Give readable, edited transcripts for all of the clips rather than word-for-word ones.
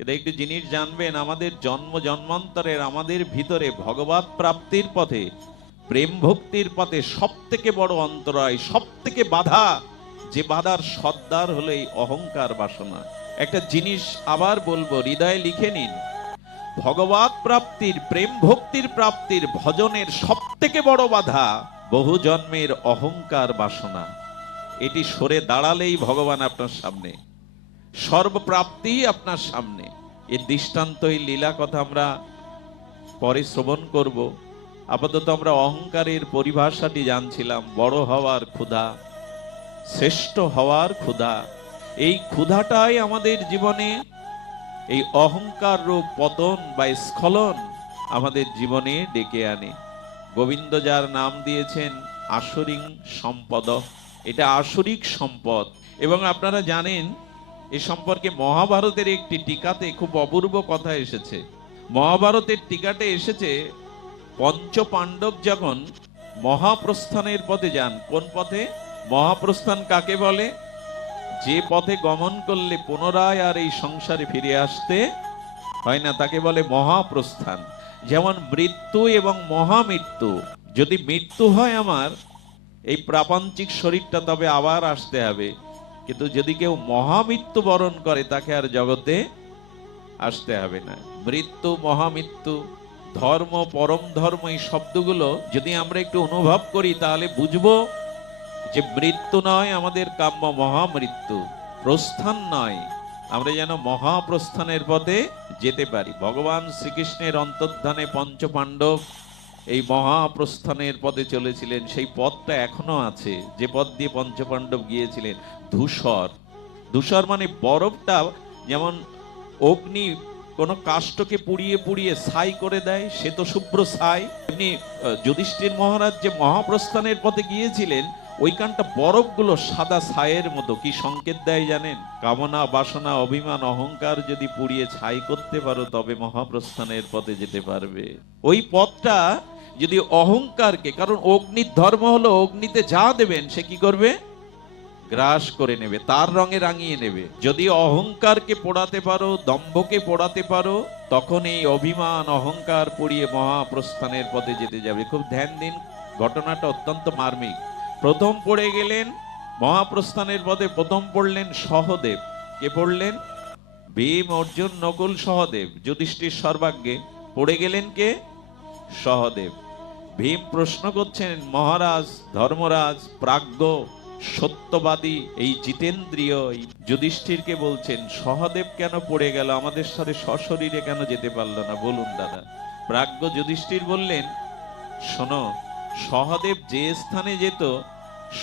কিন্তু একটি জিনিস জানবেন, আমাদের জন্ম জন্মান্তরের আমাদের ভিতরে ভগবত প্রাপ্তির পথে, প্রেম ভক্তির পথে সব থেকে বড় অন্তরায়, সব থেকে বাধা, যে বাধার সর্দার হলো এই অহংকার বাসনা। একটা জিনিস আবার বলবো, হৃদয়ে লিখে নিন, ভগবত প্রাপ্তির, প্রেম ভক্তির প্রাপ্তির, ভজনের সব থেকে বড় বাধা বহু জন্মের অহংকার বাসনা। এটি সরে দাঁড়ালেই ভগবান আপনার সামনে, সর্বপ্রাপ্তি আপনার সামনে। এর দৃষ্টান্ত, এই লীলা কথা আমরা পরে শ্রবণ করব। আপাতত আমরা অহংকারের পরিভাষাটি জানছিলাম, বড় হওয়ার ক্ষুধা, শ্রেষ্ঠ হওয়ার ক্ষুধা। এই ক্ষুধাটাই আমাদের জীবনে, এই অহংকার রূপ পতন বা স্খলন আমাদের জীবনে ডেকে আনে। গোবিন্দ যার নাম দিয়েছেন আসরিং সম্পদ, এটা আসরিক সম্পদ। এবং আপনারা জানেন এ সম্পর্কে মহাভারতের একটি টিকাতে খুব অপূর্ব কথা এসেছে। মহাভারতের টিকাতে এসেছে, পঞ্চ পাণ্ডব যখন মহাপ্রস্থানের পথে যান, কোন পথে? মহাপ্রস্থান কাকে বলে? যে পথে গমন করলে পুনরায় আর এই সংসারে ফিরে আসতে হয় না, তাকে বলে মহাপ্রস্থান। যেমন মৃত্যু এবং মহামৃত্যু, যদি মৃত্যু হয় আমার এই প্রাপঞ্চিক শরীরটা, তবে আবার আসতে হবে। কিন্তু যদি কেউ মহামৃত্যু বরণ করে, তাকে আর জগতে আসতে হবে না। মৃত্যু, মহামৃত্যু, ধর্ম, পরম ধর্ম, এই শব্দগুলো যদি আমরা একটু অনুভব করি, তাহলে বুঝবো যে মৃত্যু নয় আমাদের কাম্য, মহামৃত্যু। প্রস্থান নয়, আমরা যেন মহাপ্রস্থানের পথে যেতে পারি। ভগবান শ্রীকৃষ্ণের অন্তর্ধানে পঞ্চ পাণ্ডব এই মহাপ্রস্থানের পথে চলেছিলেন। সেই পথটা এখনো আছে, যে পথ দিয়ে পঞ্চপাণ্ডব গিয়েছিলেন। ধূসর, ধূসর মানে বরফটা যেমন অগ্নি কোন কাষ্ঠকে পুড়িয়ে পুড়িয়ে ছাই করে দেয়, সে তো শুভ্র ছাই। এমনি যুধিষ্ঠির মহারাজ যে মহাপ্রস্থানের পথে গিয়েছিলেন, ওইখানটা বরফগুলো সাদা ছাইয়ের মতো। কি সংকেত দেয় জানেন? কামনা, বাসনা, অভিমান, অহংকার যদি পুড়িয়ে ছাই করতে পারো, তবে মহাপ্রস্থানের পথে যেতে পারবে। ওই পথটা যদি অহংকারকে, কারণ অগ্নির ধর্ম হলো অগ্নিতে যা দেবেন সে কি করবে? গ্রাস করে নেবে, তার রঙে রাঙিয়ে নেবে। যদি অহংকারকে পোড়াতে পারো, দম্ভকে পোড়াতে পারো, তখন এই অভিমান, অহংকার পুড়িয়ে মহাপ্রস্থানের পথে যেতে যাবে। খুব ধ্যান দিন, ঘটনাটা অত্যন্ত মার্মিক। প্রথম পড়ে গেলেন মহাপ্রস্থানের পথে, প্রথম পড়লেন সহদেব। কে পড়লেন? ভীম, অর্জুন, নকুল, সহদেব। যুধিষ্ঠির সর্বাগ্যে পড়ে গেলেন কে? সহদেব। ভীম প্রশ্ন করছেন, মহারাজ, ধর্মরাজ, প্রাজ্ঞ, সত্যবাদী, এই জিতেন্দ্রীয় যুধিষ্ঠিরকে বলছেন, সহদেব কেন পড়ে গেল? আমাদের সাথে সশরীরে কেন যেতে পারলো না? বলুন দাদা। প্রাজ্ঞ যুধিষ্ঠির বললেন, শোনো, সহদেব যে স্থানে যেত,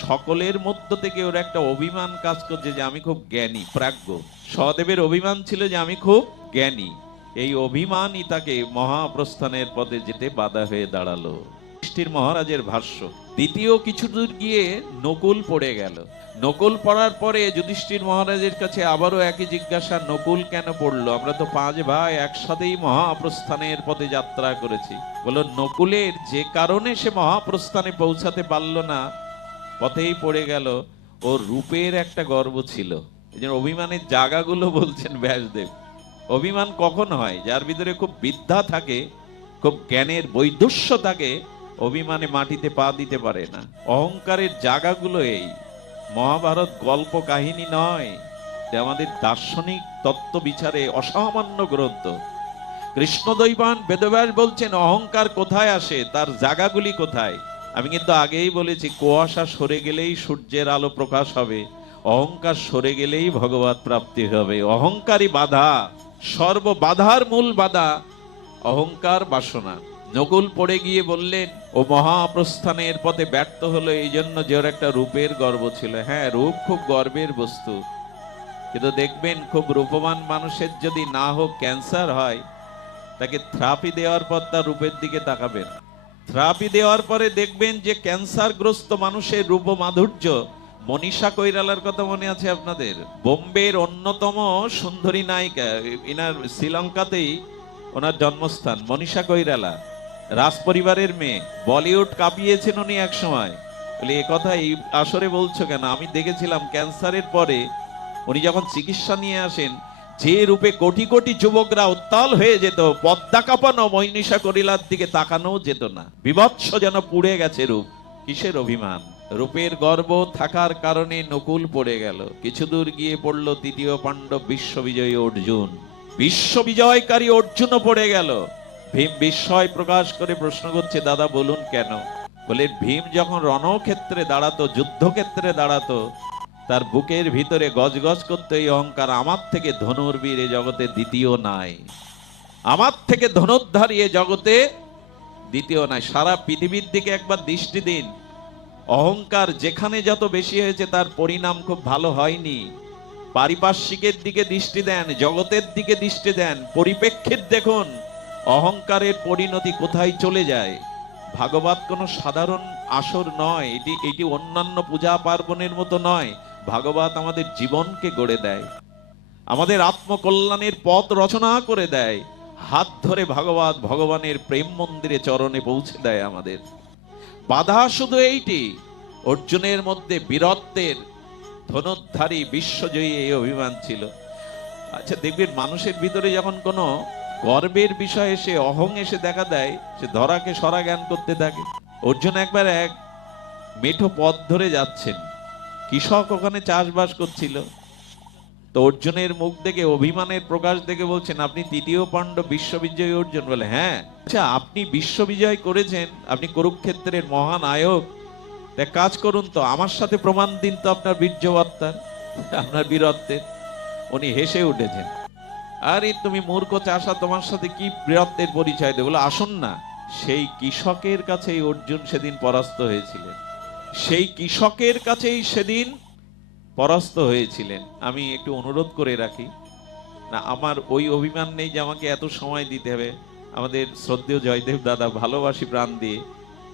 সকলের মধ্য থেকে ওর একটা অভিমান কাজ করছে যে আমি খুব জ্ঞানী। প্রাজ্ঞ সহদেবের অভিমান ছিল যে আমি খুব জ্ঞানী। এই অভিমানই তাকে মহাপ্রস্থানের পথে যেতে বাধা হয়ে দাঁড়ালো। যুধিষ্ঠির মহারাজের ভাষ্য। দ্বিতীয় কিছু দূর গিয়ে নকুল পড়ে গেল। নকুল পড়ার পরে যুধিষ্ঠির মহারাজের কাছে আবারও একই জিজ্ঞাসা, নকুল কেন পড়লো? আমরা তো 5 ভাই একসাথেই মহাপ্রস্থানের পথে যাত্রা করেছি। বলল, নকুলের যে কারণে সে মহাপ্রস্থানে পৌঁছাতে পারলো না, পথেই পড়ে গেল, ওর রূপের একটা গর্ব ছিল। এই জন্য অভিমানের জায়গাগুলো বলছেন ব্যাসদেব। অভিমান কখন হয়? যার ভিতরে খুব বিদ্যা থাকে, খুব জ্ঞানের বৈদুষ্য থাকে, অভিমানে মাটিতে পা দিতে পারে না। অহংকারের জায়গাগুলো এই। মহাভারত গল্প কাহিনী নয়, আমাদের দার্শনিক তত্ত্ব বিচারে অসামান্য গ্রন্থ। কৃষ্ণদৈবান বেদব্যাস বলছেন, অহংকার কোথায় আসে, তার জায়গাগুলি কোথায়। আমি কিন্তু আগেই বলেছি, কুয়াশা সরে গেলেই সূর্যের আলো প্রকাশ হবে, অহংকার সরে গেলেই ভগবত প্রাপ্তি হবে। অহংকারই বাধা, সর্ববাধার মূল বাধা অহংকার বাসনা। নকুল পড়ে গিয়ে বললেন, ও মহাপ্রস্থানের পথে ব্যর্থ হলো এই জন্য যে ওর একটা রূপের গর্ব ছিল। হ্যাঁ, রূপ খুব গর্বের বস্তু, কিন্তু দেখবেন খুব রূপবান মানুষের যদি না হোক ক্যান্সার হয়, তাকে থেরাপি দেওয়ার পর তার রূপের দিকে তাকাবেন। থেরাপি দেওয়ার পরে দেখবেন যে ক্যান্সারগ্রস্ত মানুষের রূপ মাধুর্য। মনীষা কৈরালার কথা মনে আছে আপনাদের? বোম্বের অন্যতম সুন্দরী নায়িকা, ইনার শ্রীলঙ্কাতেই ওনার জন্মস্থান। মনীষা কৈরালা রাজ পরিবারের মেয়ে, বলিউড কাঁপিয়েছেন উনি এক সময়। বলি, এ কথা এই আসরে বলছো কেন? আমি দেখেছিলাম ক্যান্সারের পরে উনি যখন চিকিৎসা নিয়ে আসেন, যে রূপে কোটি কোটি যুবকরা উত্তাল হয়ে যেত, পদ্মা কাঁপানো মৈনিষা করিলার দিকে তাকানো যেত না। বিভৎস যেন পুড়ে গেছে রূপ। কিসের অভিমান? রূপের গর্ব থাকার কারণে নকুল পড়ে গেল। কিছু দূর গিয়ে পড়ল তৃতীয় পাণ্ডব বিশ্ববিজয়ী অর্জুন। বিশ্ববিজয়কারী অর্জুনও পড়ে গেল। ভীম বিস্ময় প্রকাশ করে প্রশ্ন করছে, দাদা বলুন কেন? বলে, ভীম যখন রণক্ষেত্রে দাঁড়াতো, যুদ্ধক্ষেত্রে দাঁড়াতো, তার বুকের ভিতরে গজগজ করতে এই অহংকার, আমার থেকে ধনুর্বীর এ জগতে দ্বিতীয় নাই, আমার থেকে ধনুর্ধারী এ জগতে দ্বিতীয় নাই। সারা পৃথিবীর দিকে একবার দৃষ্টি দিন, অহংকার যেখানে যত বেশি হয়েছে তার পরিণাম খুব ভালো হয়নি। পারিপার্শ্বিকের দিকে দৃষ্টি দেন, জগতের দিকে দৃষ্টি দেন, পরিপ্রেক্ষিত দেখুন, অহংকারের পরিণতি কোথায় চলে যায়। ভাগবত কোনো সাধারণ আসর নয়, এটি অন্যান্য পূজা পার্বণের মতো নয়। ভাগবত আমাদের জীবনকে গড়ে দেয়, আমাদের আত্মকল্যাণের পথ রচনা করে দেয়। হাত ধরে ভাগবত ভগবানের প্রেম মন্দিরে চরণে পৌঁছে দেয় আমাদের। বাধা শুধু এইটি, অর্জুনের মধ্যে বীরত্বের, ধনুর্ধারী বিশ্বজয়ী এই অভিমান ছিল। আচ্ছা দেখবেন, মানুষের ভিতরে যখন কোনো গর্বের বিষয় এসে, অহং এসে দেখা দেয়, সে ধরাকে সরা জ্ঞান করতে থাকে। অর্জুন একবার এক মেঠো পথ ধরে যাচ্ছেন, কৃষক ওখানে চাষবাস করছিল। তো অর্জুনের মুখ দেখে, অভিমানের প্রকাশ দেখে বলছেন, আপনি তৃতীয় পাণ্ডব বিশ্ববিজয়ী অর্জুন? বলে, হ্যাঁ। আচ্ছা, আপনি বিশ্ববিজয় করেছেন, আপনি কুরুক্ষেত্রের মহানায়ক, এক কাজ করুন তো, আমার সাথে প্রমাণ দিন তো আপনার বীর্যবত্তার, আপনার বীরত্বের। উনি হেসে উঠেছেন, আরে তুমি মূর্খ চাষা, তোমার সাথে কি বীরত্বের পরিচয় দেব? বলে, আসুন না। সেই কৃষকের কাছেই অর্জুন সেদিন পরাস্ত হয়েছিলেন, সেই কৃষকের কাছেই সেদিন পরাস্ত হয়েছিলেন। আমি একটু অনুরোধ করে রাখি, না আমার ওই অভিমান নেই যে আমাকে এত সময় দিতে হবে। আমাদের শ্রদ্ধেয় জয়দেব দাদা, ভালোবাসি প্রাণ দিয়ে,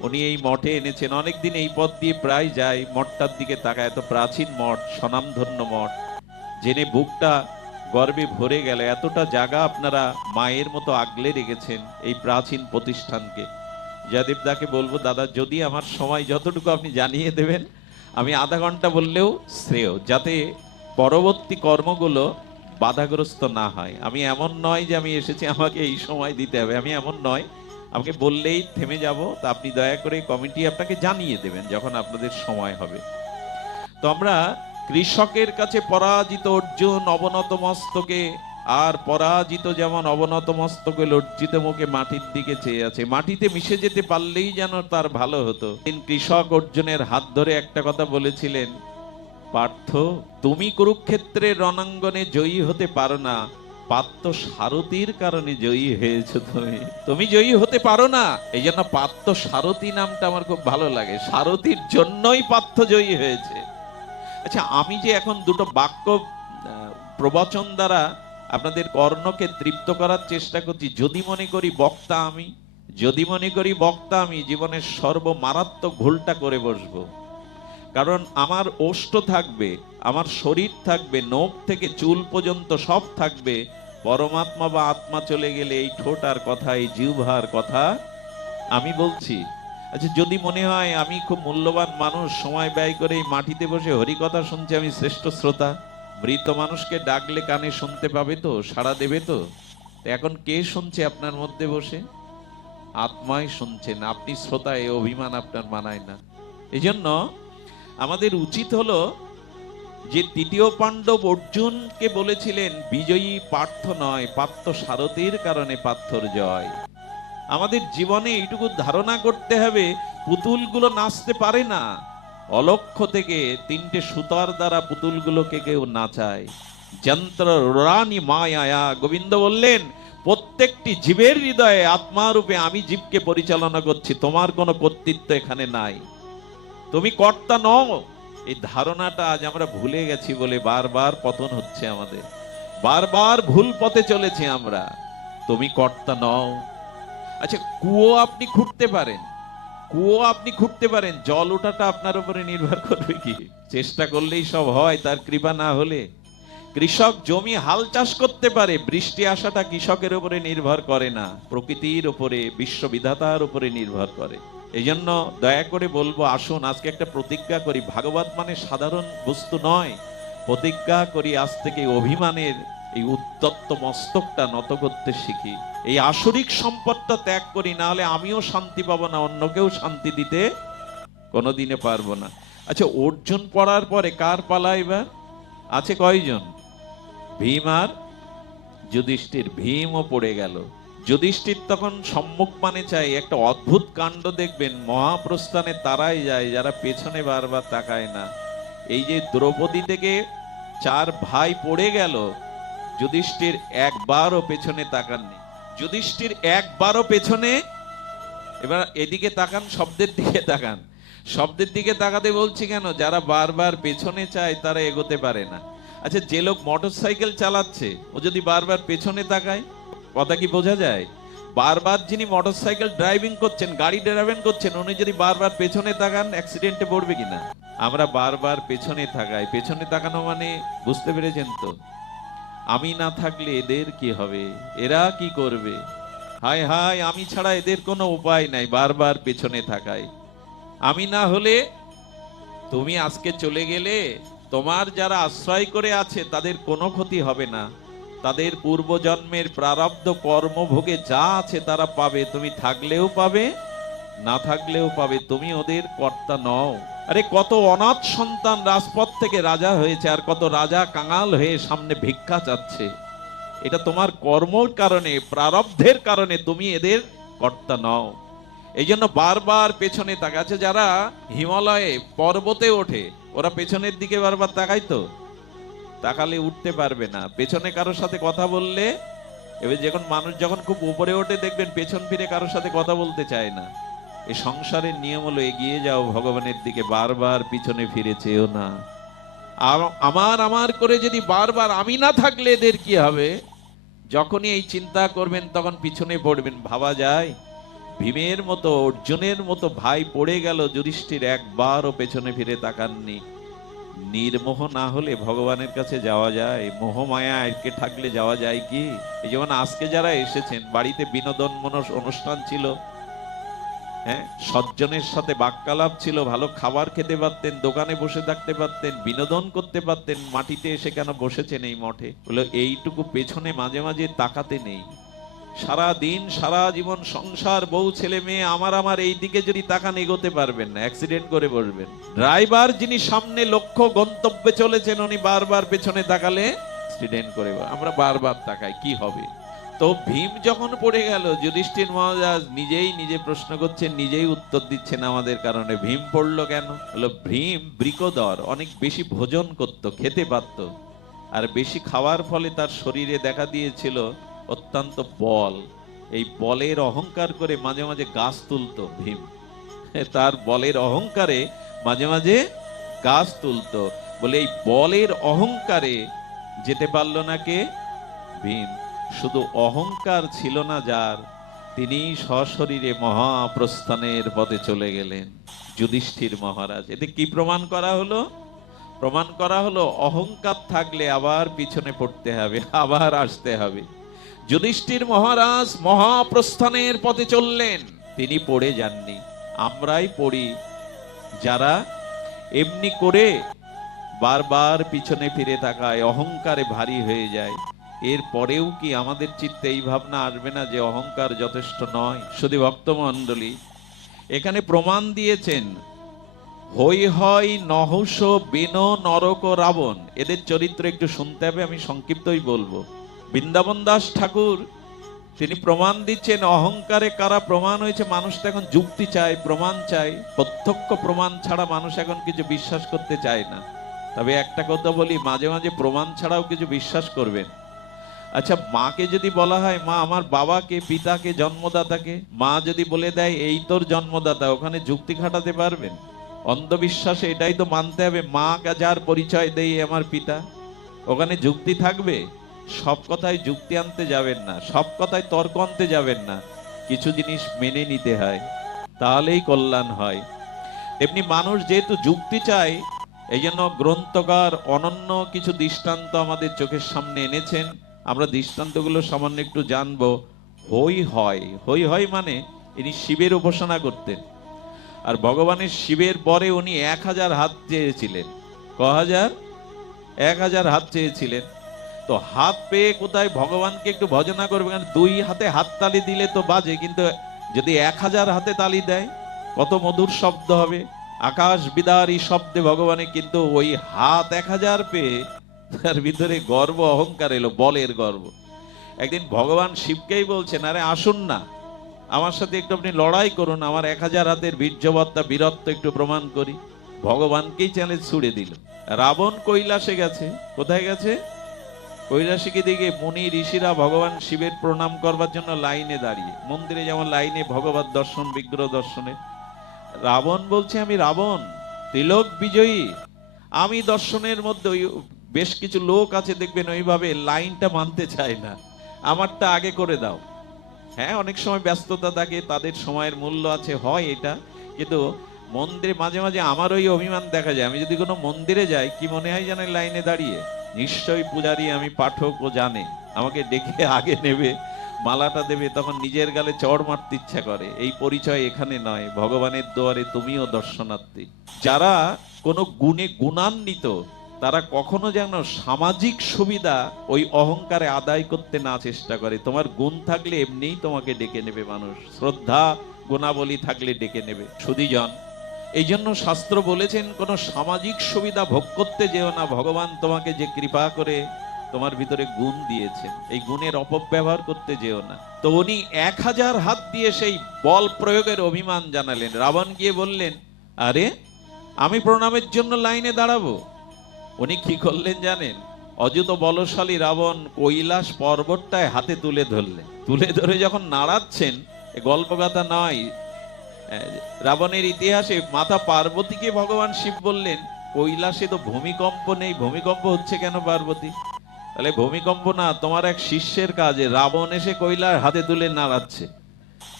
উনি এই মঠে এনেছেন। অনেকদিন এই পথ দিয়ে প্রায় যাই, মঠটার দিকে তাকায়, এত প্রাচীন মঠ, স্বনামধন্য মঠ, জেনে বুকটা গর্বে ভরে গেল। এতটা জায়গা আপনারা মায়ের মতো আগলে রেখেছেন এই প্রাচীন প্রতিষ্ঠানকে। জয়দেব দাকে বলবো, দাদা যদি আমার সময় যতটুকু আপনি জানিয়ে দেবেন, আমি আধা ঘন্টা বললেও শ্রেয়, যাতে পরবর্তী কর্মগুলো বাধাগ্রস্ত না হয়। আমি এমন নয় যে আমি এসেছি আমাকে এই সময় দিতে হবে, আমি এমন নয়, আমাকে বললেই থেমে যাব। তা আপনি দয়া করে কমিটি আপনাকে জানিয়ে দেবেন যখন আপনাদের সময় হবে। তো আমরা কৃষকের কাছে পরাজিত অর্জুন অবনত মস্তকে, আর পরাজিত যেমন অবনত মস্তকে লজ্জিত মুখে মাটির দিকে চেয়ে আছে। মাটিতে মিশে যেতে পারলেই যেন তার ভালো হতো। কৃষক অর্জুনের হাত ধরে একটা কথা বলেছিলেন, পার্থ, তুমি কুরুক্ষেত্রের রণাঙ্গনে জয়ী হতে পারো না, পার্থ সারথীর কারণে জয়ী হয়েছে। তুমি জয়ী হতে পারো না, এই জন্য পার্থ সারথী নামটা আমার খুব ভালো লাগে। সারথীর জন্যই পার্থ জয়ী হয়েছে। আচ্ছা, আমি যে এখন দুটো বাক্য প্রবচন দ্বারা আপনাদের কর্ণকে তৃপ্ত করার চেষ্টা করছি, যদি মনে করি বক্তা আমি, যদি মনে করি বক্তা আমি, জীবনের সর্বমারাত্মক ভুলটা করে বসবো। কারণ আমার ওষ্ঠ থাকবে, আমার শরীর থাকবে, নখ থেকে চুল পর্যন্ত সব থাকবে। পরমাত্মা বা আত্মা চলে গেলে এই ঠোঁট আর কথা, এই জিহ্বার কথা আমি বলছি। আচ্ছা, যদি মনে হয় আমি খুব মূল্যবান মানুষ, সময় ব্যয় করে এই মাটিতে বসে হরিকথা শুনছি, আমি শ্রেষ্ঠ শ্রোতা, মৃত মানুষকে ডাকলে কানে শুনতে পাবে তো, সাড়া দেবে তো? এখন কে শুনছে আপনার মধ্যে বসে? আত্মাই শুনছেন, আপনি শ্রোতা, এই অভিমান আপনার মানায় না। এই জন্য আমাদের উচিত হলো যে তৃতীয় পাণ্ডব অর্জুনকে বলেছিলেন, বিজয়ী পার্থ নয়, পার্থ সারথীর কারণে পার্থর জয়। আমাদের জীবনে এইটুকু ধারণা করতে হবে, পুতুলগুলো নাচতে পারে না। অলক্ষ্য থেকে তিনটে সুতার দ্বারা পুতুলগুলোকে কেউ নাচায়। যন্ত্র রানী মায়া, গোবিন্দ বললেন, প্রত্যেকটি জীবের হৃদয়ে আত্মারূপে আমি জীবকে পরিচালনা করছি, তোমার কোনো কর্তৃত্ব এখানে নাই, তুমি কর্তা নও। এই ধারণাটা আজ আমরা ভুলে গেছি বলে বারবার পতন হচ্ছে আমাদের, বারবার ভুল পথে চলেছি আমরা। তুমি কর্তা নও। আচ্ছা, কুয়ো আপনি খুঁড়তে পারেন, কুয়ো আপনি খুঁড়তে পারেন, জল ওঠাটা আপনার উপরে নির্ভর করবে কি? চেষ্টা করলেই সব হয়, তার কৃপা না হলে। কৃষক জমি হাল চাষ করতে পারে, বৃষ্টি আসাটা কৃষকের উপরে নির্ভর করে না, প্রকৃতির উপরে, বিশ্ববিধাতার উপরে নির্ভর করে। এই জন্য দয়া করে বলবো, আসুন আজকে একটা প্রতিজ্ঞা করি। ভাগবত মানে সাধারণ বস্তু নয়। প্রতিজ্ঞা করি আজ থেকে অভিমানের এই উদ্ধত্ত মস্তকটা নত করতে শিখি, এই আসরিক সম্পদটা ত্যাগ করি, না হলে আমিও শান্তি পাবো না, অন্যকেও শান্তি দিতে কোনোদিনে পারবো না। আচ্ছা, অর্জুন পড়ার পরে কার পালা এবার? আছে কয়জন? ভীম আর যুধিষ্ঠির। ভীমও পড়ে গেল। যুধিষ্ঠির তখন সম্মুখ মানে চাই, একটা অদ্ভুত কাণ্ড দেখবেন, মহাপ্রস্থানে তারাই যায় যারা পেছনে বারবার তাকায় না। এই যে দ্রৌপদী থেকে 4 ভাই পড়ে গেল, যুধিষ্ঠির একবারও পেছনে তাকাননি। যুধিষ্ঠির একবারও পেছনে, এবার এদিকে তাকান, শব্দের দিকে তাকান। শব্দের দিকে তাকাতে বলছি কেন? যারা বারবার পেছনে চায় তারা এগোতে পারে না। আচ্ছা, যে লোক মোটরসাইকেল চালাচ্ছে ও যদি বারবার পেছনে তাকায়, কথা কি বোঝা যায়? বারবার যিনি মোটরসাইকেল ড্রাইভিং করছেন, গাড়ি ড্রাইভিং করছেন, উনি যদি বারবার পেছনে তাকান, অ্যাক্সিডেন্টে পড়বে কিনা? আমরা বারবার পেছনে তাকাই। পেছনে তাকানো মানে বুঝতে পেরেছেন তো? আমি না থাকলে এদের কি হবে, এরা কি করবে, হায় হায় আমি ছাড়া এদের কোনো উপায় নাই, বারবার পেছনে থাকায়। আমি না হলে, তুমি আজকে চলে গেলে তোমার যারা আশ্রয় করে আছে তাদের কোনো ক্ষতি হবে না, তাদের পূর্বজন্মের প্রারব্ধ কর্মভোগে যা আছে তারা পাবে, তুমি থাকলেও পাবে, না থাকলেও পাবে, তুমি ওদের কর্তা নও। আরে কত অনাথ সন্তান রাজপথ থেকে রাজা হয়েছে, আর কত রাজা কাঙাল হয়ে সামনে ভিক্ষা চাচ্ছে। এটা তোমার কর্মর কারণে, প্রারব্ধের কারণে তুমি এদের কর্তা নও। এই জন্য বারবার পেছনে তাকাচ্ছে। যারা হিমালয়ে পর্বতে ওঠে ওরা পেছনের দিকে বারবার তাকাইতো, তাকালে উঠতে পারবে না। পেছনে কারোর সাথে কথা বললে, এবার যখন মানুষ যখন খুব উপরে ওঠে দেখবেন পেছন ফিরে কারোর সাথে কথা বলতে চায় না। এই সংসারের নিয়ম হলো এগিয়ে যাও ভগবানের দিকে, বারবার পিছনে ফিরে চেয়েও না। আমার আমার করে যদি বারবার আমি না থাকলে এদের কি হবে, যখনই এই চিন্তা করবেন তখন পিছনে পড়বেন। ভাবা যায় ভীমের মতো, অর্জুনের মতো ভাই পড়ে গেল, যুধিষ্ঠির একবারও পেছনে ফিরে তাকাননি। নির্মোহ না হলে ভগবানের কাছে যাওয়া যায়? মোহমায়া আটকে থাকলে যাওয়া যায় কি? এই যেমন আজকে যারা এসেছেন, বাড়িতে বিনোদন অনুষ্ঠান ছিল, হ্যাঁ, সজ্জনের সাথে বাক্যালাপ ছিল, ভালো খাবার খেতে পারতেন, দোকানে বসে থাকতে পারতেন, বিনোদন করতে পারতেন, মাটিতে এসে কেন বসেছেন এই মঠে? বলে এইটুকু পেছনে মাঝে মাঝে তাকাতে নেই। সারা দিন সারা জীবন সংসার, বউ ছেলে মেয়ে, আমার এই দিকে যদি তাকান এগোতে পারবেন না, অ্যাক্সিডেন্ট করে বসবেন। ড্রাইভার যিনি সামনে লক্ষ্য গন্তব্যে চলেছেন, উনি বারবার পেছনে তাকালে অ্যাক্সিডেন্ট করে। আমরা বারবার তাকাই, কি হবে? তো ভীম যখন পড়ে গেল, যুধিষ্ঠির মহারাজ নিজেই নিজে প্রশ্ন করছেন, নিজেই উত্তর দিচ্ছেন আমাদের কারণে। ভীম পড়লো কেন? হলো ভীম বৃকোদর, অনেক বেশি ভোজন করত, খেতে পারত, আর বেশি খাওয়ার ফলে তার শরীরে দেখা দিয়েছিল অত্যন্ত বল। এই বলের অহংকার করে মাঝে মাঝে গাছ তুলতো ভীম। তার বলের অহংকারে মাঝে মাঝে গাছ তুলতো। বলে এই বলের অহংকারে যেতে পারল না কে? ভীম। শুধু অহংকার ছিল না যার, তিনি সশরীরে মহাপ্রস্থানের পথে চলে গেলেন, যুধিষ্ঠির মহারাজ। এতে কি প্রমাণ করা হলো? প্রমাণ করা হলো অহংকার থাকলে আবার পিছনে পড়তে হবে, আবার আসতে হবে। যুধিষ্ঠির মহারাজ মহাপ্রস্থানের পথে চললেন, তিনি পড়ে যাননি। আমরাই পড়ি, যারা এমনি করে বারবার পিছনে ফিরে তাকায়, অহংকারে ভারী হয়ে যায়। এর পরেও কি আমাদের চিত্তে এই ভাবনা আসবে না যে অহংকার যথেষ্ট নয়? শুধু ভক্তমণ্ডলী, এখানে প্রমাণ দিয়েছেন হই হয়, নহস, বেন, নরক, রাবণ। এদের চরিত্র একটু শুনতে হবে, আমি সংক্ষিপ্তই বলবো। বৃন্দাবন দাস ঠাকুর তিনি প্রমাণ দিচ্ছেন অহংকারে কারা প্রমাণ হয়েছে। মানুষ তো এখন যুক্তি চায়, প্রমাণ চায়, প্রত্যক্ষ প্রমাণ ছাড়া মানুষ এখন কিছু বিশ্বাস করতে চায় না। তবে একটা কথা বলি, মাঝে মাঝে প্রমাণ ছাড়াও কিছু বিশ্বাস করবেন। আচ্ছা, মাকে যদি বলা হয়, মা আমার বাবাকে, পিতাকে, জন্মদাতাকে, মা যদি বলে দেয় এই তোর জন্মদাতা, ওখানে যুক্তি খাটাতে পারবেন? অন্ধবিশ্বাসে এটাই তো মানতে হবে, মা যার পরিচয় দেই আমার পিতা, ওখানে যুক্তি থাকবে? সব কথায় যুক্তি আনতে যাবেন না, সব কথায় তর্ক আনতে যাবেন না, কিছু জিনিস মেনে নিতে হয়, তাহলেই কল্যাণ হয়। এমনি মানুষ যেহেতু যুক্তি চায়, এই জন্য গ্রন্থকার অনন্য কিছু দৃষ্টান্ত আমাদের চোখের সামনে এনেছেন। আমরা দৃষ্টান্তগুলো সামান্য একটু জানবো। হই হয়, হই হয় মানে ইনি শিবের উপাসনা করতেন, আর ভগবানের শিবের পরে উনি 1000 হাত চেয়েছিলেন। ক হাজার? 1000 হাত চেয়েছিলেন। তো হাত পেয়ে কোথায় ভগবানকে একটু ভজনা করবে, কারণ দুই হাতে হাততালি দিলে তো বাজে, কিন্তু যদি 1000 হাতে তালি দেয় কত মধুর শব্দ হবে, আকাশ বিদারী শব্দে ভগবানে। কিন্তু ওই হাত 1000 পেয়ে তার ভিতরে গর্ব অহংকার এলো, বলের গর্ব। একদিন ভগবান শিবকেই বলছেন, আরে আসুন না আমার সাথে একটু আপনি লড়াই করুন, আমার 1000 হাতের বীর্যবত্তা বীরত্ব একটু প্রমাণ করি। ভগবানকেই চ্যালেঞ্জ ছুড়ে দিল। রাবণ কৈলাসে গেছে। কোথায় গেছে? কৈলাসিকে দিকে মুনি ঋষিরা ভগবান শিবের প্রণাম করবার জন্য লাইনে দাঁড়িয়ে, মন্দিরে যেমন লাইনে ভগবত দর্শন বিগ্রহ দর্শনে। রাবণ বলছে, আমি রাবণ তিলক বিজয়ী, আমি দর্শনের মধ্যে ওই বেশ কিছু লোক আছে দেখবেন ওইভাবে লাইনটা মানতে চায় না, আমারটা আগে করে দাও। হ্যাঁ, অনেক সময় ব্যস্ততা থাকে, তাদের সময়ের মূল্য আছে, হয় এটা। কিন্তু মন্দিরে মাঝে মাঝে আমার ওই অভিমান দেখা যায়। আমি যদি কোনো মন্দিরে যাই, কি মনে হয় জানেন, লাইনে দাঁড়িয়ে নিশ্চয়ই পূজারী, আমি পাঠক, ও জানে আমাকে ডেকে আগে নেবে, মালাটা দেবে, তখন নিজের গালে চড় মারতে ইচ্ছা করে। এই পরিচয় এখানে নয়, ভগবানের দুয়ারে তুমিও দর্শনার্থী। যারা কোনো গুণে গুণান্বিত, তারা কখনো যেন সামাজিক সুবিধা ওই অহংকারে আদায় করতে না চেষ্টা করে। তোমার গুণ থাকলে এমনিই তোমাকে ডেকে নেবে মানুষ, শ্রদ্ধা গুণাবলী থাকলে ডেকে নেবে। সুধীজন, এই জন্য শাস্ত্র বলেছেন কোনো সামাজিক সুবিধা ভোগ করতে যেও না। ভগবান তোমাকে যে কৃপা করে তোমার ভিতরে গুণ দিয়েছেন, এই গুণের অপব্যবহার করতে যেও না। তো উনি 1000 হাত দিয়ে সেই বল প্রয়োগের অভিমান জানালেন। রাবণ গিয়ে বললেন, আরে আমি প্রণামের জন্য লাইনে দাঁড়াবো? উনি কি করলেন জানেন? অযুত বলশালী রাবণ কৈলাস পর্বতটায় হাতে তুলে ধরলেন। তুলে ধরে যখন নাড়াচ্ছেন, গল্পগাথা নয়, রাবণের ইতিহাসে মাতা পার্বতীকে ভগবান শিব বললেন, কৈলাসে তো ভূমিকম্প নেই, ভূমিকম্প হচ্ছে কেন পার্বতী? তাহলে ভূমিকম্প না, তোমার এক শিষ্যের কাজে রাবণ এসে কৈলাস হাতে তুলে নাড়াচ্ছে।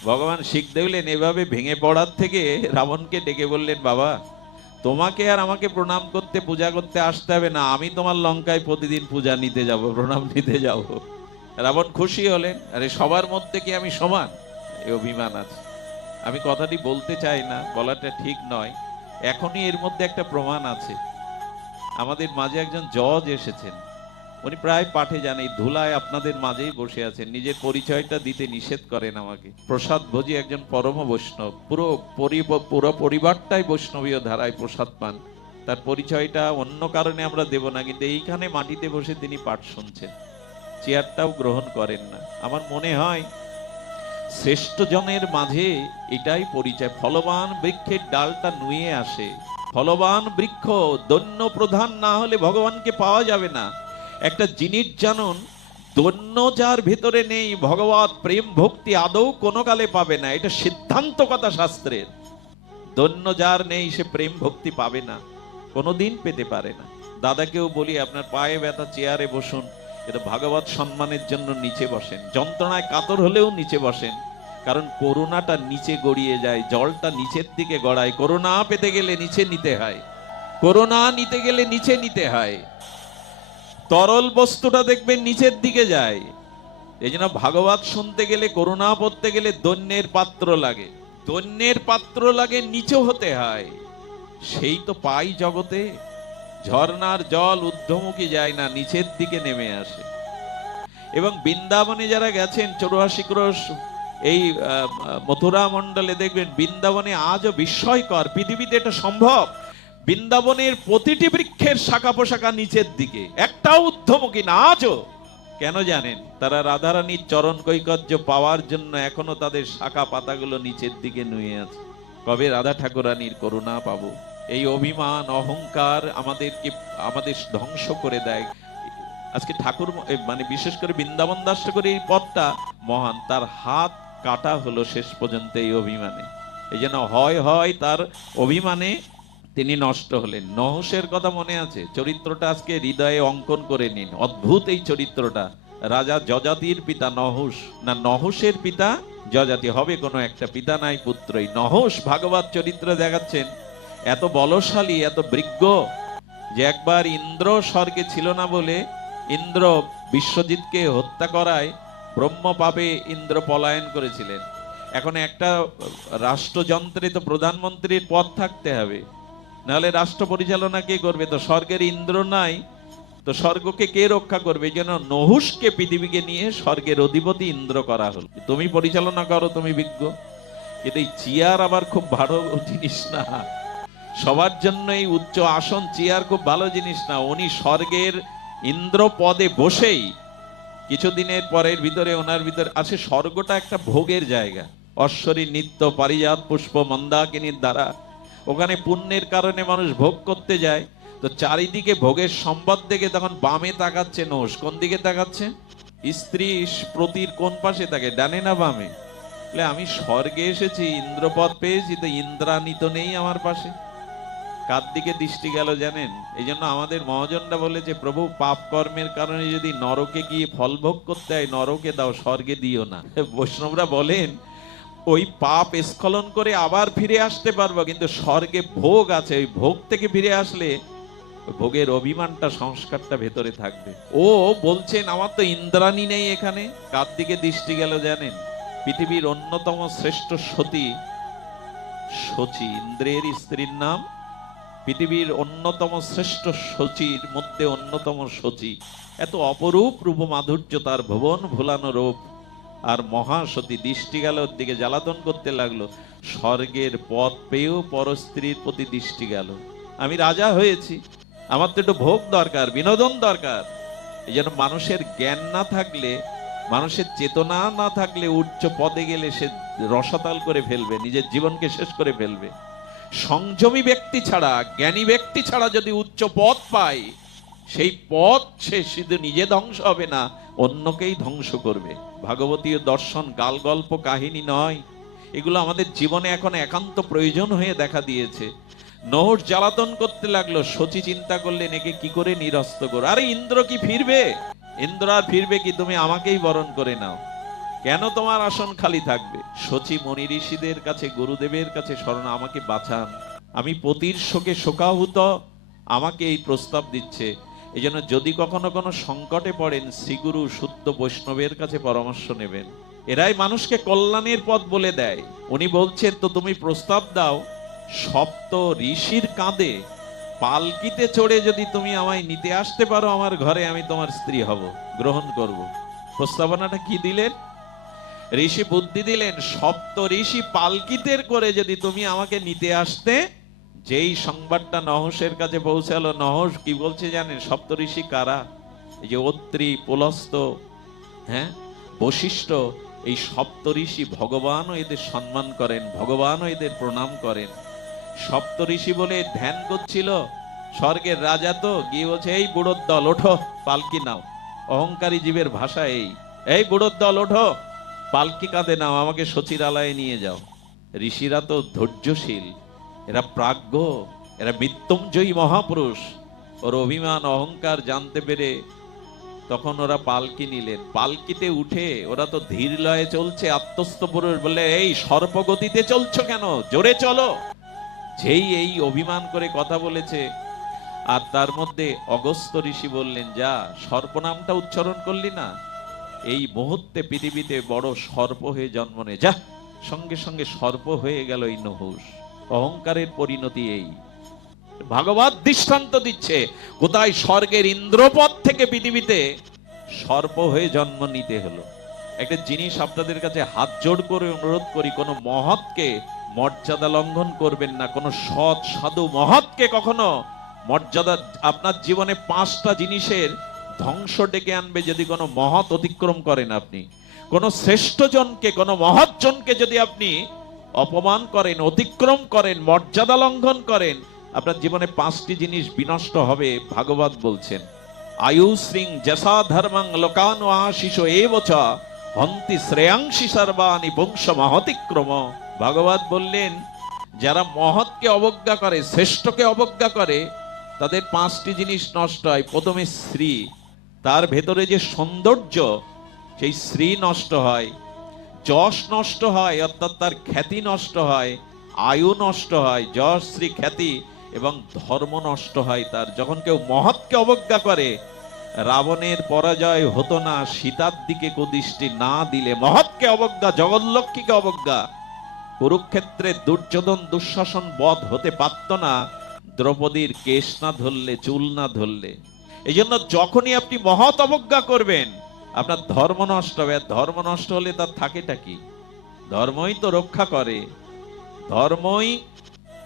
ভগবান শিখ দেখলেন এভাবে ভেঙে পড়ার থেকে রাবণকে ডেকে বললেন, বাবা তোমাকে আর আমাকে প্রণাম করতে পূজা করতে আসতে হবে না, আমি তোমার লঙ্কায় প্রতিদিন পূজা নিতে যাব, প্রণাম নিতে যাব। রাবণ খুশি হলেন, আরে সবার মধ্যে কি আমি সমান? এই অভিমান আছে। আমি কথাটি বলতে চাই না, বলাটা ঠিক নয়, এখনই এর মধ্যে একটা প্রমাণ আছে। আমাদের মাঝে একজন জজ এসেছেন, উনি প্রায় পাঠে যান, এই ধুলায় আপনাদের মাঝেই বসে আছেন, নিজের পরিচয়টা দিতে নিষেধ করেন আমাকে। প্রসাদ ভোজী একজন পরম বৈষ্ণব, পুরো পরিবারটাই বৈষ্ণবীয় ধারায় প্রসাদ পান। তার পরিচয়টা অন্য কারণে আমরা দেব না, কিন্তু এইখানে মাটিতে বসে তিনি পাঠ শুনছেন, চেয়ারটাও গ্রহণ করেন না। আমার মনে হয় শ্রেষ্ঠ জনের মাঝে এটাই পরিচয়। ফলবান বৃক্ষের ডালটা নুয়ে আসে, ফলবান বৃক্ষ দৈন্য প্রধান না হলে ভগবানকে পাওয়া যাবে না। একটা জিনিস জানুন, দৈন্য যার ভিতরে নেই, ভগবত প্রেম ভক্তি আদৌ কোনো কালে পাবে না। এটা সিদ্ধান্ত কথা শাস্ত্রের। দৈন্য যার নেই, সে প্রেম ভক্তি পাবে না, কোনোদিন পেতে পারে না। দাদাকেও বলি, আপনার পায়ে ব্যথা, চেয়ারে বসুন, এটা ভাগবত সম্মানের জন্য নিচে বসেন, যন্ত্রণায় কাতর হলেও নিচে বসেন। কারণ করুণাটা নিচে গড়িয়ে যায়, জলটা নিচের দিকে গড়ায়। করুণা পেতে গেলে নিচে নিতে হয়, করুণা নিতে গেলে নিচে নিতে হয়। তরল বস্তুটা দেখবেন নিচের দিকে যায়। এই জন্য ভাগবত শুনতে গেলে, করুণা পড়তে গেলে দৈন্যের পাত্র লাগে, দৈন্যের পাত্র লাগে, নিচে হতে হয়। সেই তো পাই জগতে, ঝর্ণার জল ঊর্ধ্বমুখী যায় না, নিচের দিকে নেমে আসে। এবং বৃন্দাবনে যারা গেছেন 84 ক্রোশ এই মথুরা মণ্ডলে, দেখবেন বৃন্দাবনে আজও বিস্ময়কর, পৃথিবীতে এটা সম্ভব। বৃন্দাবনের প্রতিটি বৃক্ষের শাখা পোশাখা নিচের দিকে, একটাও ঊর্ধ্বমুখী না আজও। কেন জানেন? তারা রাধারানীর চরণ কৈকর্য পাওয়ার জন্য এখনো তাদের শাখা পাতাগুলো নিচের দিকে নুয়ে আছে। কবে রাধা ঠাকুরানীর করুণা পাবো? এই অভিমান অহংকার আমাদের ধ্বংস করে দেয়। আজকে ঠাকুর মানে বিশেষ করে বৃন্দাবন দাস ঠাকুর এই পথটা মহান, তার হাত কাটা হলো শেষ পর্যন্ত এই অভিমানে। এই জন্য হয় তার অভিমানে তিনি নষ্ট হলেন। নহুষের কথা মনে আছে? চরিত্রটা আজকে হৃদয়ে অঙ্কন করে নিন, অদ্ভুত এই চরিত্রটা। রাজা যজাতির পিতা নহুষ, না নহুষের পিতা যজাতি, হবে কোনো একটা, পিতা নাই পুত্রই। নহুষ ভাগবত চরিত্র দেখাচ্ছেন, এত বলশালী, এত বৃজ্ঞ, যে একবার ইন্দ্র স্বর্গে ছিল না বলে ইন্দ্র বিশ্বজিৎকে হত্যা করায় ব্রহ্ম পাপে ইন্দ্র পলায়ন করেছিলেন। এখন একটা রাষ্ট্রযন্ত্রে তো প্রধানমন্ত্রীর পদ থাকতে হবে, নাহলে রাষ্ট্র পরিচালনা কে করবে? তো স্বর্গের ইন্দ্র নাই, তো স্বর্গকে কে রক্ষা করবে? এই জন্য নহুষকে পৃথিবীকে নিয়ে স্বর্গের অধিপতি ইন্দ্র করা হলো। তুমি পরিচালনা করো, তুমি বিজ্ঞ। কিন্তু এই চেয়ার আবার খুব ভালো জিনিস না, সবার জন্য এই উচ্চ আসন চেয়ার খুব ভালো জিনিস না। উনি স্বর্গের ইন্দ্র পদে বসেই কিছুদিনের পরের ভিতরে ওনার ভিতরে আসে, স্বর্গটা একটা ভোগের জায়গা। অশ্বরী নিত্য পারিজাত পুষ্প মন্দাকিনীর দ্বারা ওখানে পুণ্যের কারণে মানুষ ভোগ করতে যায়। তো চারিদিকে ভোগের সম্পদ দেখে তখন বামে তাকাচ্ছে নহুষ। কোন দিকে তাকাচ্ছে? স্ত্রী প্রতির কোন পাশে থাকে, ডানে না বামে? আমি স্বর্গে এসেছি, ইন্দ্রপদ পেয়েছি, তো ইন্দ্রাণী তো নেই আমার পাশে। কার দিকে দৃষ্টি গেল জানেন? এই জন্য আমাদের মহাজনরা বলে যে প্রভু পাপ কর্মের কারণে যদি নরকে গিয়ে ফল ভোগ করতে হয়, নরকে দাও, স্বর্গে দিও না। বৈষ্ণবরা বলেন ওই পাপ স্খলন করে আবার ফিরে আসতে পারবো, কিন্তু স্বর্গে ভোগ আছে, ওই ভোগ থেকে ফিরে আসলে ভোগের অভিমানটা, সংস্কারটা ভেতরে থাকবে। ও বলছেন আমার তো ইন্দ্রাণী নেই এখানে। কার দিকে দৃষ্টি গেল জানেন? পৃথিবীর অন্যতম শ্রেষ্ঠ সতী শচী, ইন্দ্রের স্ত্রীর নাম। পৃথিবীর অন্যতম শ্রেষ্ঠ শচীর মধ্যে অন্যতম শচী। এত অপরূপ রূপ মাধুর্য তার, ভুবন ভুলানো রূপ। আর মহাসতী দৃষ্টি গেল ওর দিকে, জ্বালাতন করতে লাগলো। স্বর্গের পথ পেয়েও পরস্ত্রীর প্রতি দৃষ্টি গেল। আমি রাজা হয়েছি, আমার তো একটু ভোগ দরকার, বিনোদন দরকার। এই জন্য মানুষের জ্ঞান না থাকলে, মানুষের চেতনা না থাকলে উচ্চ পদে গেলে সে রসাতল করে ফেলবে, নিজের জীবনকে শেষ করে ফেলবে। সংযমী ব্যক্তি ছাড়া, জ্ঞানী ব্যক্তি ছাড়া যদি উচ্চ পদ পায়, সেই পদ সে শুধু নিজে ধ্বংস হবে না, অন্যকেই ধ্বংস করবে। ভাগবতীয় দর্শন গাল গল্প কাহিনী নয়, এগুলো আমাদের জীবনে এখন একান্ত প্রয়োজন হয়ে দেখা দিয়েছে। নহুষ জ্বালাতন করতে লাগলো, শচী চিন্তা করলেন একে কি করে নিরস্ত করো। আরে ইন্দ্র কি ফিরবে? ইন্দ্র আর ফিরবে কি? তুমি আমাকেই বরণ করে নাও, কেন তোমার আসন খালি থাকবে? শচী মনি ঋষিদের কাছে, গুরুদেবের কাছে শরণ, আমাকে বাঁচান, আমি পতির শোকে শোকাহূত, আমাকে এই প্রস্তাব দিচ্ছে। এই জন্য যদি কখনো কোনো সংকটে পড়েন, শ্রীগুরু শুদ্ধ বৈষ্ণবের কাছে পরামর্শ নেবেন। এরাই মানুষকে কল্যাণের পথ বলে দেয়। উনি বলছেন তো তুমি প্রস্তাব দাও, সপ্ত ঋষির কাঁধে পালকিতে চড়ে যদি তুমি আমায় নিতে আসতে পারো আমার ঘরে, আমি তোমার স্ত্রী হব, গ্রহণ করব। প্রস্তাবনাটা কি দিলেন? ঋষি বুদ্ধি দিলেন, সপ্ত ঋষি পালকিতে করে যদি তুমি আমাকে নিতে আসতে। যেই সংবাদটা নহুষের কাছে পৌঁছালো, নহুষ কি বলছে জানেন? সপ্ত ঋষি কারা? এই যে অত্রি, পুলস্ত, হ্যাঁ, বশিষ্ঠ, এই সপ্ত ঋষি ভগবানও এদের সম্মান করেন, ভগবানও এদের প্রণাম করেন। সপ্ত ঋষি বলে ধ্যান করছিল। স্বর্গের রাজা তো গিয়ে বলছে, এই বুড়োর দল ওঠো, পালকি নাও। অহংকারী জীবের ভাষা এই বুড়োর দল ওঠো, পালকি কাঁধে নাও, আমাকে শচীরালয়ে নিয়ে যাও। ঋষিরা তো ধৈর্যশীল, এরা প্রাজ্ঞ, এরা মৃত্যুঞ্জয়ী মহাপুরুষ। ওর অভিমান অহংকার জানতে পেরে তখন ওরা পালকি নিলেন। পালকিতে উঠে ওরা তো ধীর লয়ে চলছে, আত্মস্থ পুরুষ বলে, এই সর্পগতিতে চলছো কেন, জোরে চলো। যেই এই অভিমান করে কথা বলেছে, আর তার মধ্যে অগস্ত্য ঋষি বললেন, যা সর্পনামটা উচ্চারণ করলি না, এই মুহূর্তে পৃথিবীতে বড় সর্প হয়ে জন্ম নে, যা। সঙ্গে সঙ্গে সর্প হয়ে গেল এই নহুষ। অহংকারের পরিণতি এই। ভাগবত দৃষ্টান্ত দিচ্ছে, কোথায় স্বর্গের ইন্দ্রপদ থেকে পৃথিবীতে সর্প হয়ে জন্ম নিতে হলো। একটা জিনিস আপনাদের কাছে হাত জোড় করে অনুরোধ করি, কোন মহৎকে মর্যাদা লঙ্ঘন করবেন না। কোন সৎ সাধু মহৎকে কখনো মর্যাদা, আপনার জীবনে 5টা জিনিসের ধ্বংস ডেকে আনবে যদি কোনো মহৎ অতিক্রম করেন। আপনি কোন শ্রেষ্ঠ জনকে, কোন মহৎ জনকে যদি আপনি অপমান করেন, অতিক্রম করেন, মর্যাদা লঙ্ঘন করেন, আপনার জীবনে 5টি জিনিস বিনষ্ট হবে। ভাগবত বলছেন, আয়ু শ্রীং যশা ধর্মং লোকানো আশিস এবচ হন্তি শ্রেয়াংশি সর্বাণি বংশ মহতিক্রম। ভাগবত বললেন, যারা মহৎকে অবজ্ঞা করে, শ্রেষ্ঠকে অবজ্ঞা করে, তাদের 5টি জিনিস নষ্ট হয়। প্রথমে শ্রী, তার ভেতরে যে সৌন্দর্য, সেই শ্রী নষ্ট হয়। যশ নষ্ট হয়, অর্থাৎ তার খ্যাতি নষ্ট হয়। আয়ু নষ্ট হয়, যশ শ্রী খ্যাতি, এবং ধর্ম নষ্ট হয় তার। যখন কেউ মহৎকে অবজ্ঞা করে, রাবণের পরাজয় হতো না সীতার দিকে কুদৃষ্টি না দিলে। মহৎকে অবজ্ঞা, জগৎলক্ষ্মীকে অবজ্ঞা। কুরুক্ষেত্রে দুর্যোধন দুঃশাসন বধ হতে পারত না দ্রৌপদীর কেশ না ধরলে, চুল না ধরলে। এই জন্য যখনই আপনি মহৎ অবজ্ঞা করবেন আপনার ধর্ম নষ্ট হবে। আর ধর্ম নষ্ট হলে তার থাকেটা কি? ধর্মই তো রক্ষা করে, ধর্মই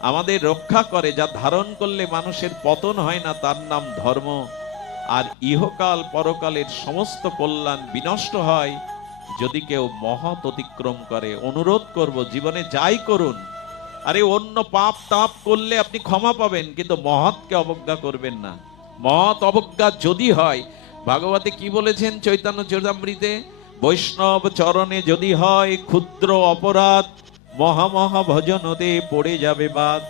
আমাদের রক্ষা করে। যা ধারণ করলে মানুষের পতন হয় না তার নাম ধর্ম। আর ইহকাল পরকালের সমস্ত কল্যাণ বিনষ্ট হয় যদি কেউ মহৎ অতিক্রম করে। অনুরোধ করব, জীবনে যাই করুন, আরে অন্য পাপ তাপ করলে আপনি ক্ষমা পাবেন, কিন্তু মহৎকে অবজ্ঞা করবেন না। মহৎ অবজ্ঞা যদি হয়, ভাগবতে কি বলেছেন চৈতন্য চরিতামৃতে, বৈষ্ণব চরণে যদি হয় ক্ষুদ্র অপরাধ, মহামহা ভজনতে পড়ে যাবে বাদ।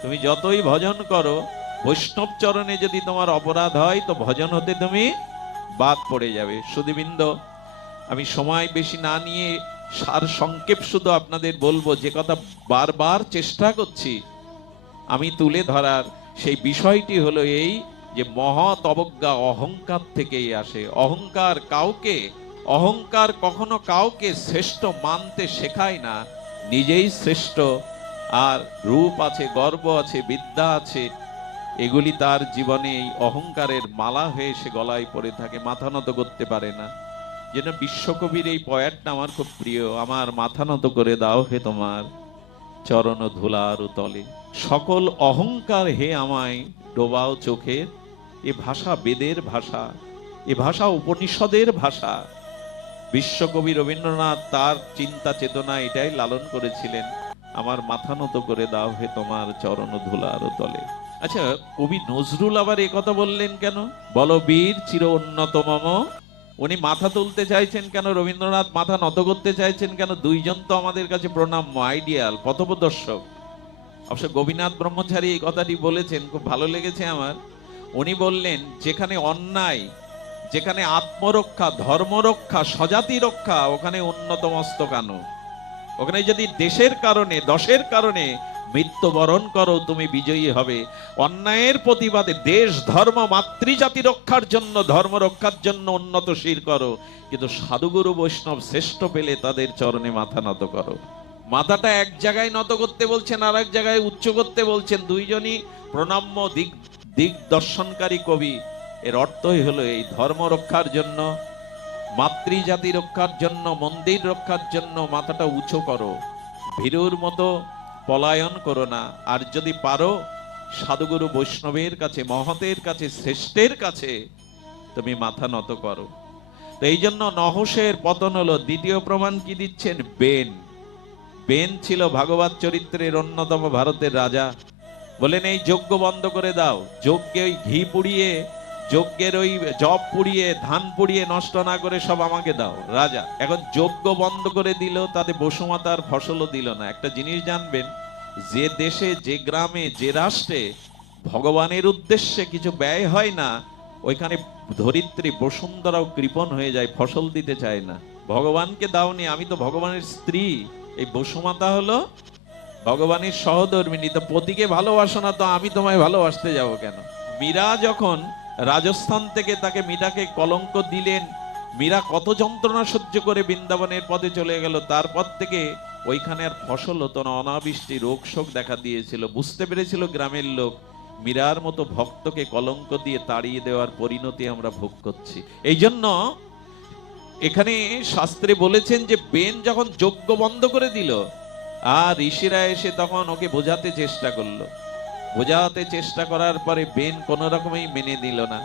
তুমি যতই ভজন করো, বৈষ্ণব চরণে যদি তোমার অপরাধ হয় তো ভজন হতে তুমি বাদ পড়ে যাবে। সুধীবৃন্দ, আমি সময় বেশি না নিয়ে সার সংক্ষেপ শুধু আপনাদের বলবো, যে কথা বারবার চেষ্টা করছি আমি তুলে ধরার, সেই বিষয়টি হলো এই যে মহৎ অবজ্ঞা অহংকার থেকেই আসে। অহংকার কখনো কাউকে শ্রেষ্ঠ মানতে শেখায় না। নিজেই শ্রেষ্ঠ, আর রূপ আছে, গর্ব আছে, বিদ্যা আছে, এগুলি তার জীবনে এই অহংকারের মালা হয়ে সে গলায় পড়ে থাকে, মাথা নত করতে পারে না। যেন বিশ্বকবির এই পয়েটটা আমার খুব প্রিয়, আমার মাথা নত করে দাও হে তোমার চরণ ধুলার তলে, সকল অহংকার হে আমায় ডোবাও চোখে। এ ভাষা বেদের ভাষা, এ ভাষা উপনিষদের ভাষা। বিশ্বকবি রবীন্দ্রনাথ তার চিন্তা চেতনা এটাই লালন করেছিলেন, আমার মাথা নত করে দাও হে তোমার চরণ ধুলার তলে। আচ্ছা, কবি নজরুল আবার এ কথা বললেন কেন? বল বীর চির উন্নত মম। উনি মাথা তুলতে চাইছেন কেন? রবীন্দ্রনাথ মাথা নত করতে চাইছেন কেন? দুইজন তো আমাদের কাছে প্রণাম্য, আইডিয়াল, পথপ্রদর্শক। অবশ্য গোপীনাথ ব্রহ্মচারী এই কথাটি বলেছেন, খুব ভালো লেগেছে আমার। উনি বললেন, যেখানে অন্যায়, যেখানে আত্মরক্ষা, ধর্মরক্ষা, স্বজাতি রক্ষা, ওখানে উন্নত মস্তকানো। ওখানে যদি দেশের কারণে, দশের কারণে মৃত্যুবরণ করো, তুমি বিজয়ী হবে। অন্যায়ের প্রতিবাদে দেশ, ধর্ম, মাতৃজাতি রক্ষার জন্য, ধর্ম রক্ষার জন্য উন্নত শির করো, কিন্তু সাধুগুরু বৈষ্ণব শ্রেষ্ঠ পেলে তাদের চরণে মাথা নত করো। মাথাটা এক জায়গায় নত করতে বলছেন, আর এক জায়গায় উচ্চ করতে বলছেন। দুইজনই প্রণাম্য দিক দর্শনকারী কবি। এর অর্থই হলো এই, ধর্ম রক্ষার জন্য, মাতৃজাতি রক্ষার জন্য, মন্দির রক্ষার জন্য মাথাটা উঁচু করো, ভীরুর মতো পলায়ন করো না। আর যদি পারো সাধুগুরু বৈষ্ণবের কাছে, মহতের কাছে, শ্রেষ্ঠের কাছে তুমি মাথা নত করো। তো এই জন্য নহসের পতন হলো। দ্বিতীয় প্রমাণ কি দিচ্ছেন? বেন ছিল ভাগবত চরিত্রের অন্যতম ভারতের রাজা। বলেন, এই যজ্ঞ বন্ধ করে দাও, যজ্ঞে ওই ঘি পুড়িয়ে, যজ্ঞের ওই জব পুড়িয়ে, ধান পুড়িয়ে নষ্ট না করে সব আমাকে দাও। রাজা এখন যজ্ঞ বন্ধ করে দিল, তাতে বসুমাতার ফসলও দিল না। একটা জিনিস জানবেন, যে দেশে, যে গ্রামে, যে রাষ্ট্রে ভগবানের উদ্দেশ্যে কিছু ব্যয় হয় না, ওইখানে ধরিত্রী বসুন্ধরাও কৃপণ হয়ে যায়, ফসল দিতে চায় না। ভগবানকে দাওনি, আমি তো ভগবানের স্ত্রী। এই বসুমাতা হলো ভগবানের সহধর্মিনী, তো পতিকে ভালোবাসো না, তো আমি তোমায় ভালোবাসতে যাব কেন? মীরা যখন রাজস্থান থেকে তাকে, মীরাকে কলঙ্ক দিলেন, মীরা কত যন্ত্রণা সহ্য করে বৃন্দাবনের পথে চলে গেল। তারপর থেকে ওইখানে আর ফসল হতো না, অনাবৃষ্টি, রোগ শোক দেখা দিয়েছিল। বুঝতে পেরেছিল গ্রামের লোক, মীরার মতো ভক্তকে কলঙ্ক দিয়ে তাড়িয়ে দেওয়ার পরিণতি আমরা ভোগ করছি। এই জন্য এখানে শাস্ত্রে বলেছেন যে বেন যখন যজ্ঞ বন্ধ করে দিল, আর ঋষিরা এসে তখন ওকে বোঝাতে চেষ্টা করলো। বোঝাতে চেষ্টা করার পরে বেন কোন রকমেই মেনে নিল না।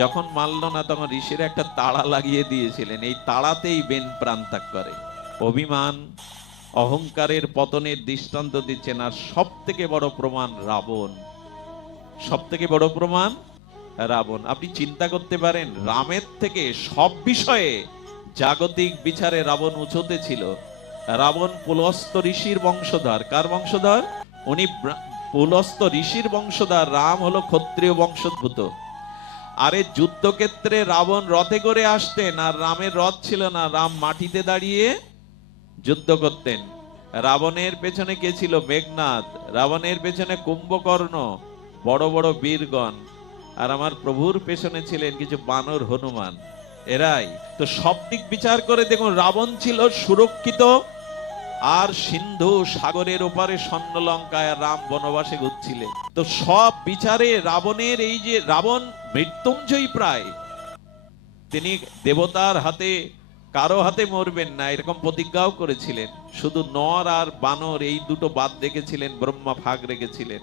যখন মানল না, তখন ঋষিরা একটা তাড়া লাগিয়ে দিয়েছিলেন। এই তাড়াতেই বেন প্রাণ ত্যাগ করে। অভিমান, অহংকারের পতনের দৃষ্টান্ত দিচ্ছেন। আর সব থেকে বড় প্রমাণ রাবণ। সব থেকে বড় প্রমাণ রাবণ। আপনি চিন্তা করতে পারেন, রামের থেকে সব বিষয়ে জাগতিক বিচারে রাবণ উঁচুতে ছিল। রাবণ পুলস্ত ঋষির বংশধর। কার বংশধর? উনি পুলস্ত ঋষির বংশধর। রাম হলো ক্ষত্রিয় বংশোদ্ভূত। আরে যুদ্ধক্ষেত্রে রাবণ রথে করে আসতেন, আর রামের রথ ছিল না, রাম মাটিতে দাঁড়িয়ে যুদ্ধ করতেন। রাবণের পেছনে কে ছিল? মেঘনাদ। রাবণের পেছনে কুম্ভকর্ণ, বড় বড় বীরগণ। আর আমার প্রভুর পেছনে ছিলেন কিছু বানর, হনুমান। এরাই তো। সব দিক বিচার করে দেখুন, রাবণ ছিল সুরক্ষিত, আর সিন্ধু সাগরের ওপারে স্বর্ণলঙ্কায়, আর রাম বনবাসে ঘুরছিলেন। তো সব বিচারে রাবণের এই যে রাবণ মৃত্যুঞ্জয়ী প্রায়, তিনি দেবতার হাতে কারো হাতে মরবেন না এরকম প্রতিজ্ঞাও করেছিলেন। শুধু নর আর বানর এই দুটো বাদ রেখেছিলেন, ব্রহ্মা ভাগ রেখেছিলেন।